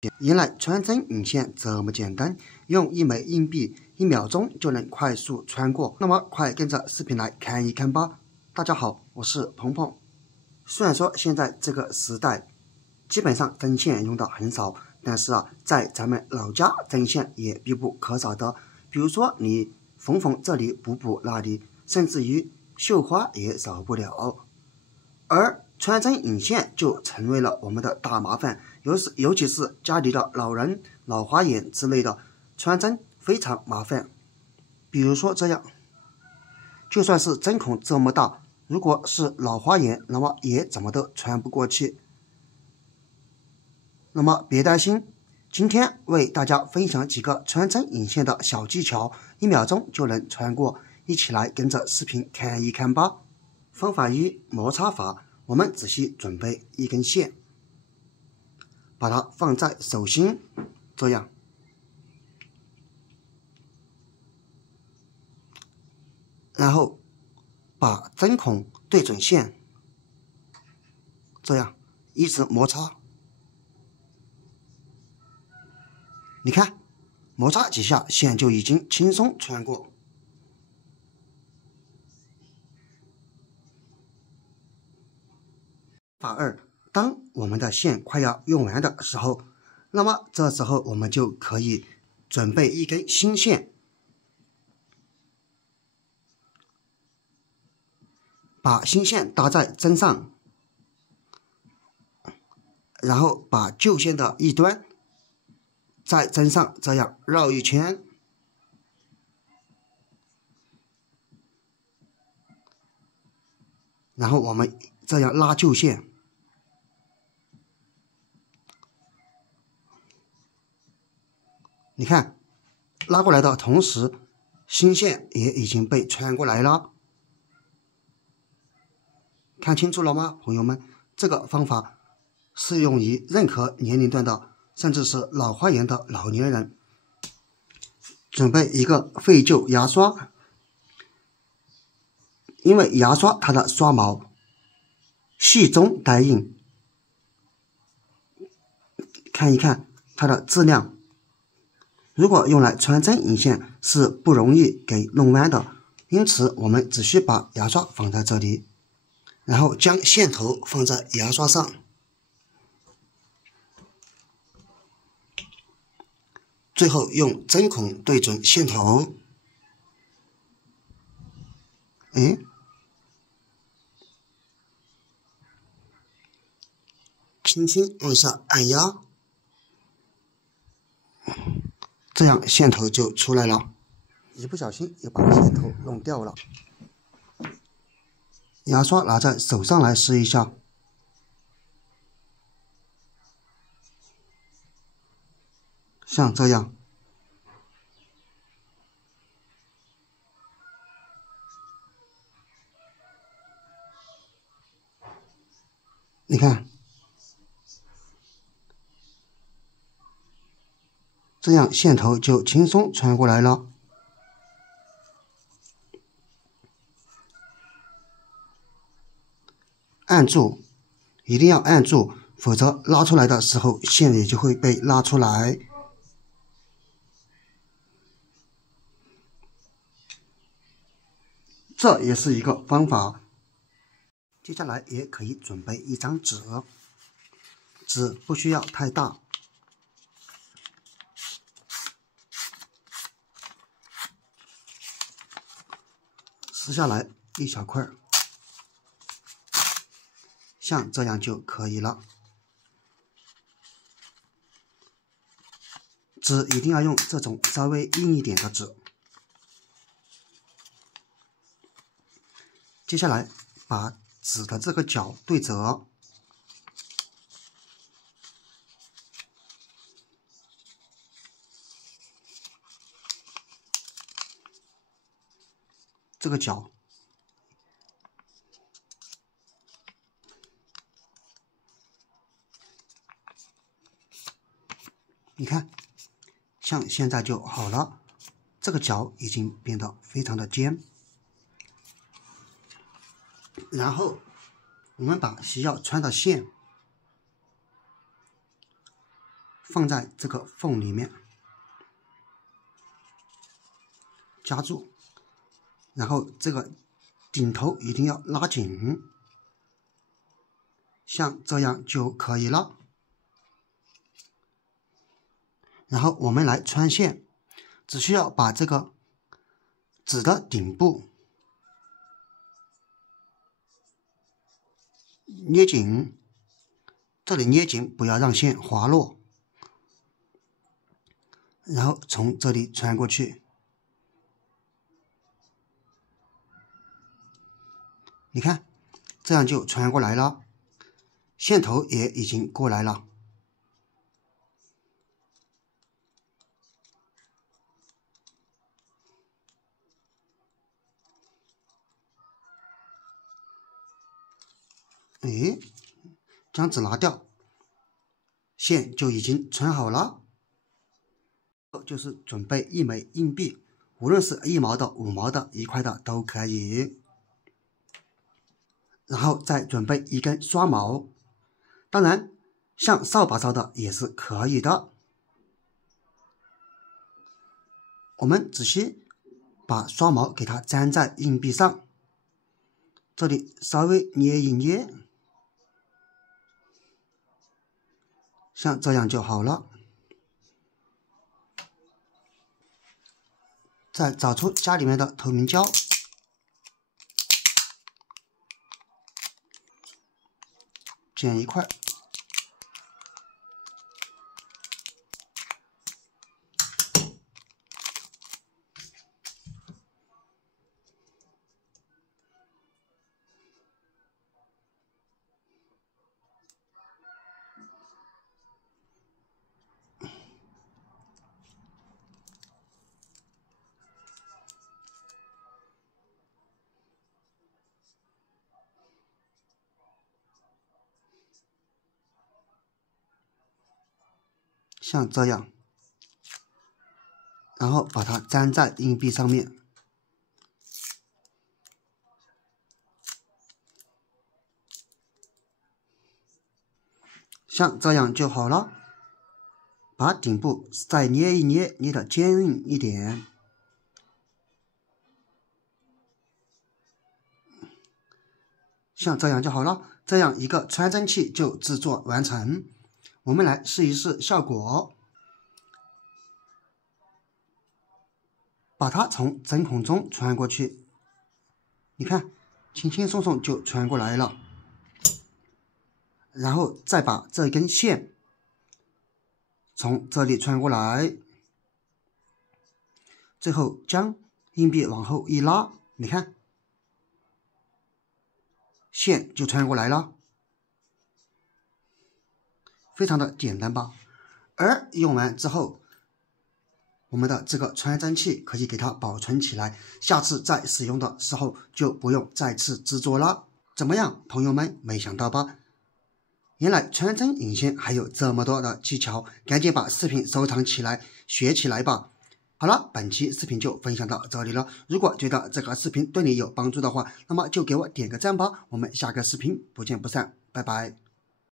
原来傳真引線這麼簡單，用一枚硬幣1秒鐘就能快速穿過。那麼快跟着視頻來看一看吧。大家好，我是鵬鵬。雖然說現在這個時代基本上針線用的很少，但是在咱們老家針線也必不可少的。比如說你縫這裡補那裡，甚至於繡花也少不了。而傳真引線就成為了我們的大麻煩，尤其是家裡的老人、老花眼之類的，傳真非常麻煩。比如說這樣，就算是針孔這麼大，如果是老花眼，那麼也怎麼都傳不過去。那麼別擔心，今天為大家分享幾個傳真引線的小技巧，1秒鐘就能穿過，一起來跟着視頻看一看吧。方法一，摩擦法。我們仔細準備一根線，把它放在手心，這樣，然後把針孔對準線，這樣一直摩擦。你看，摩擦幾下，線就已經輕鬆穿過。法二，當我們的線快要用完的時候，那麼這時候我們就可以準備一根新線，把新線搭在針上，然後把舊線的一端在針上這樣繞一圈，然後我們這樣拉舊線。你看，拉過來的同時，新線也已經被穿過來了。看清楚了嗎，朋友們？這個方法適用於任何年齡段的，甚至是老花眼的老年人。準備一個廢舊牙刷，因為牙刷它的刷毛細中帶硬，看一看它的質量。如果用来傳真引線是不容易給弄彎的，因此我們只需把牙刷放在這裡，然後將線頭放在牙刷上，最後用針孔對準線頭，輕輕往下按壓，這樣線頭就出來了。一不小心又把線頭弄掉了。牙刷拿在手上來試一下，像這樣。你看，這樣線頭就輕鬆穿過來了。按住，一定要按住，否則拉出來的時候線也就會被拉出来。這也是一個方法。接下來也可以準備一張紙，紙不需要太大。撕下來一小塊，像這樣就可以了。紙一定要用這種稍微硬一點的紙。接下來把紙的這個角對折，这个角你看，像现在就好了，这个角已经变得非常的尖。然后我们把需要穿的线放在這個縫裡面，夾住，然後這個頂頭一定要拉緊，像這樣就可以了。然後我們來穿線，只需要把这個紙的頂部捏緊，這裡捏緊，不要讓線滑落，然後從這裡穿過去。你看，這樣就穿過來了，線頭也已經過來了。哎，将紙拿掉，線就已經穿好了。就是準備一枚硬幣，無論是1毛的、5毛的、1塊的都可以。然後再準備一根刷毛，當然像掃把掃的也是可以的。我們只需把刷毛給它粘在硬幣上，這裡稍微捏一捏，像這樣就好了。再找出家裡面的透明膠，剪一塊，像这樣，然後把它粘在硬幣上面，像這樣就好了。把頂部再捏一捏，捏得堅硬一點，像這樣就好了。這樣一個穿針器就制作完成。我們來試一試效果。把它從針孔中穿過去，你看，輕輕鬆鬆就穿過來了。然後再把這根線從這裡穿過來，最後將硬幣往後一拉，你看，線就穿過來了。非常的簡單吧？而用完之後，我們的這個穿針器可以給它保存起來，下次再使用的時候就不用再次制作了。怎麼樣，朋友們，沒想到吧？原來穿針引線還有這麼多的技巧，趕緊把視頻收藏起來，學起來吧。好了，本期視頻就分享到這裡了。如果覺得這個視頻對你有幫助的話，那麼就給我點個讚吧。我們下個視頻不見不散，拜拜。